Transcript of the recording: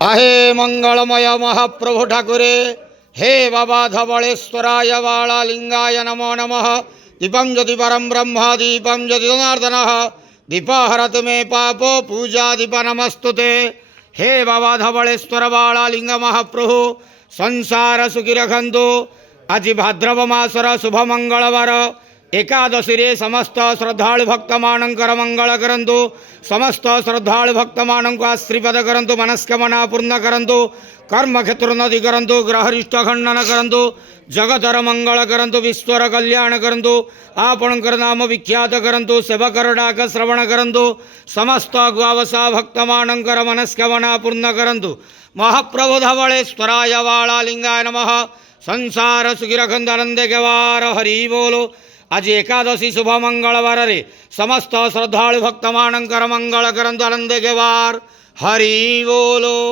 आहे मंगलमय महाप्रभु ठाकुरे हे बाबा धवलेश्वराय बाळालिंगाय नमो नमः। दीपं ज्योति परम ब्रह्म दीपं ज्योति जनार्दन दीपहरतु मे पापो पूजा दीप नमस्तुते। हे बाबा धवलेश्वर बाळालिंग महाप्रभु संसार सुखी रखंतु। आज भाद्रव मासर शुभ मंगलवार एकादशी रे समस्त श्रद्धालु भक्त मानकर मंगल करंतु। समस्त श्रद्धालु भक्त मानक आश्रीपद करंतु। मनस्कामना पूर्ण करंतु। कर्म क्षेत्र नदी करंतु। ग्रहरिष्ट खंडन करंतु। जगतर मंगल करंतु। विश्वर कल्याण करंतु। आपणकर नाम विख्यात करंतु। सेवकर डाक श्रवण करंतु। समस्त ग्वावसा भक्त मानकर मनस्कामना पूर्ण करंतु। महाप्रभु धवलेश्वराय बाळालिंगाय नमः। संसार सुखी रखंतु आनंदे गवार हरि बोलो। आज एकादशी शुभ मंगलवार रे समस्त श्रद्धालु भक्त मानकर मंगल करंतु आनंदे गवार हरि बोलो।